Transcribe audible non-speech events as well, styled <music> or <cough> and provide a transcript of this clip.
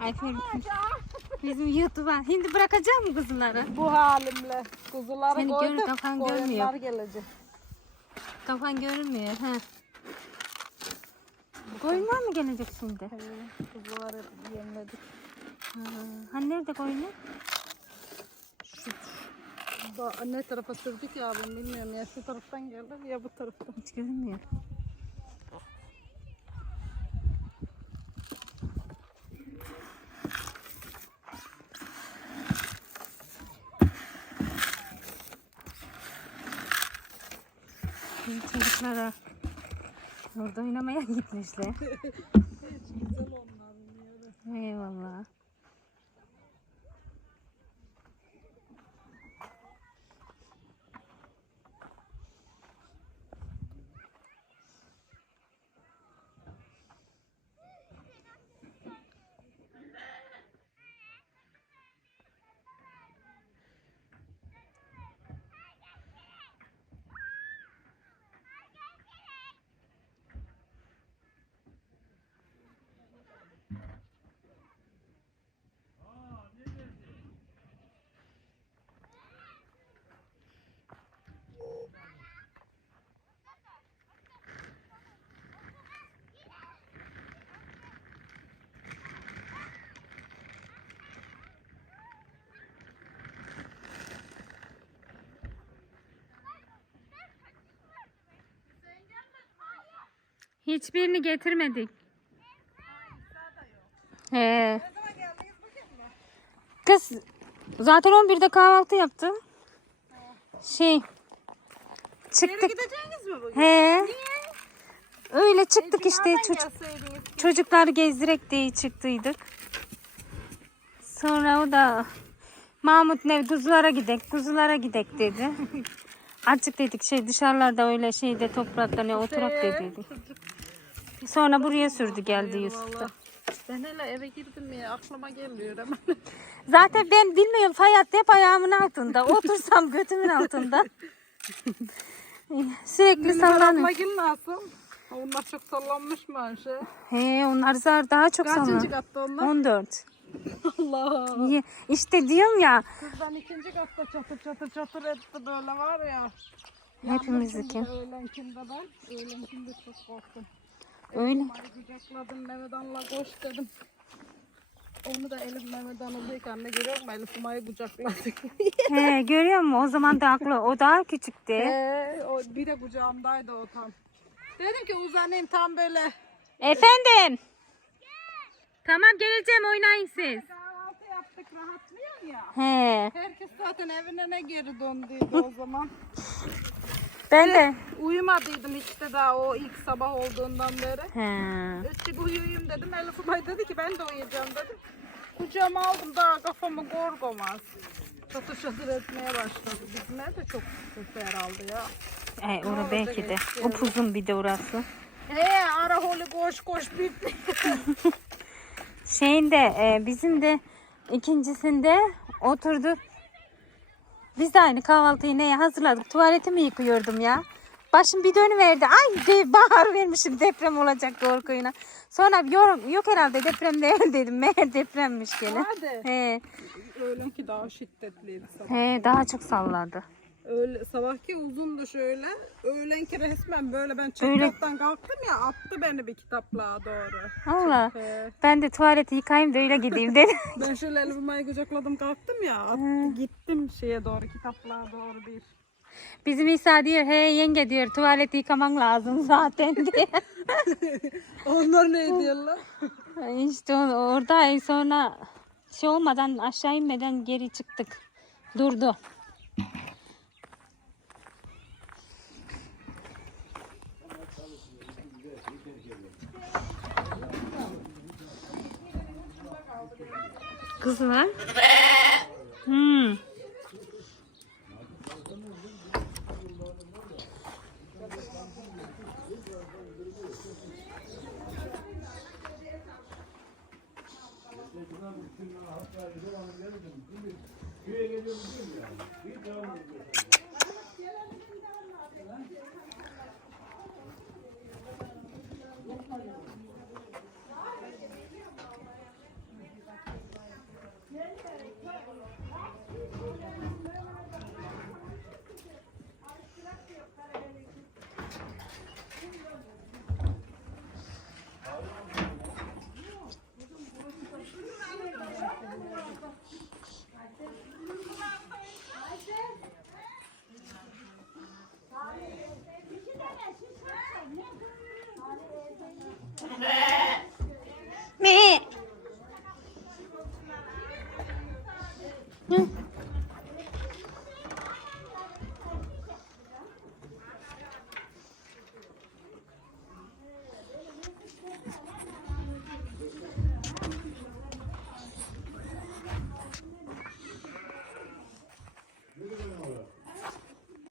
Ayfer bizim YouTube'a. Şimdi bırakacak mı kızları? Bu halimle kuzuları Seni koydum. kafan koyanlar görmüyor. gelecek. Kafan görünmüyor. Ha. Koyunlar mı gelecek şimdi? Ee, Kuzuları yemledik. Ha. Hani nerede koyunlar? Da, ne tarafa sürdük ya ben bilmiyorum ya şu taraftan geldi ya bu taraftan. Hiç görünmüyor. Çocuklara orada oynamaya gitmişler. <laughs> Hiçbirini getirmedik. He. Kız zaten 11'de kahvaltı yaptı. Şey çıktık. Gideceğiniz mi bugün? He. Öyle çıktık işte çocuk çocukları gezdirek diye çıktıydık. Sonra o da Mahmut ne kuzulara gidek, kuzulara gidek dedi. <laughs> Açık dedik şey dışarılarda öyle şeyde toprakta ne oturak dediydi. Sonra buraya sürdü geldi Yusuf da. Ben hele eve girdim ya aklıma geliyor hemen. <laughs> Zaten ben bilmiyorum fay hattı hep ayağımın altında. <laughs> Otursam götümün altında. <laughs> Sürekli sallanıyor. Abla nasıl? Onlar çok sallanmış mı Ayşe? He onlar zar daha çok Kaçıncı sallanıyor. katta onlar? 14. Allah. Ye- İşte diyorum ya Kızdan ikinci katta çatır çatır çatır etti böyle var ya. hepimizdeki. Öğlenkinde ben. Öğlenkinde çok korktum. Öyle. Kucakladım Mehmethan'la koş dedim. Onu da Elif Mehmethan oluyor anne görüyor musun? Elif Umay'ı kucakladık. <laughs> He görüyor musun? O zaman da aklı o daha küçüktü. Ee, o bir de kucağımdaydı o tam. Dedim ki uzanayım tam böyle. Efendim. Tamam geleceğim oynayın siz. Kahvaltı yaptık rahatlıyor ya. He. Herkes zaten evine ne geri döndüydü o zaman. <laughs> Ben de. Uyumadıydım hiç de daha o ilk sabah olduğundan beri. He. Üççük uyuyayım dedim. Elif Umay dedi ki ben de uyuyacağım dedim. Kucağıma aldım daha kafamı gorgomaz. Çatır çatır etmeye başladı. Bizim ev de çok sefer aldı ya. E, orada belki de. Upuzun bir de orası. He ara holi koş koş bitti. <laughs> Şeyinde e, bizim de ikincisinde oturduk. Biz de aynı kahvaltıyı neye hazırladık? Tuvaletimi yıkıyordum ya. Başım bir dönüverdi. Ay de, bahar vermişim deprem olacak korkuyla. Sonra yorum, yok herhalde deprem değil dedim. <laughs> Meğer depremmiş gene. Hadi. He, Öğlenki daha şiddetliydi he, daha çok salladı. Öyle, sabahki uzundu şöyle. Öğlenki resmen böyle ben Öyle. çekmaktan kalktım ya attı beni bir kitaplığa doğru. Allah. He. Ben de tuvaleti yıkayayım da öyle gideyim dedim. <laughs> Ben şöyle elimi kucakladım kalktım ya attı, gittim şeye doğru kitaplığa doğru bir. Bizim İsa diyor he yenge diyor tuvaleti yıkaman lazım zaten diye. <laughs> Onlar ne diyorlar? işte orada sonra şey olmadan aşağı inmeden geri çıktık. Durdu. kızına. Hmm. Köye geliyorum 嗯。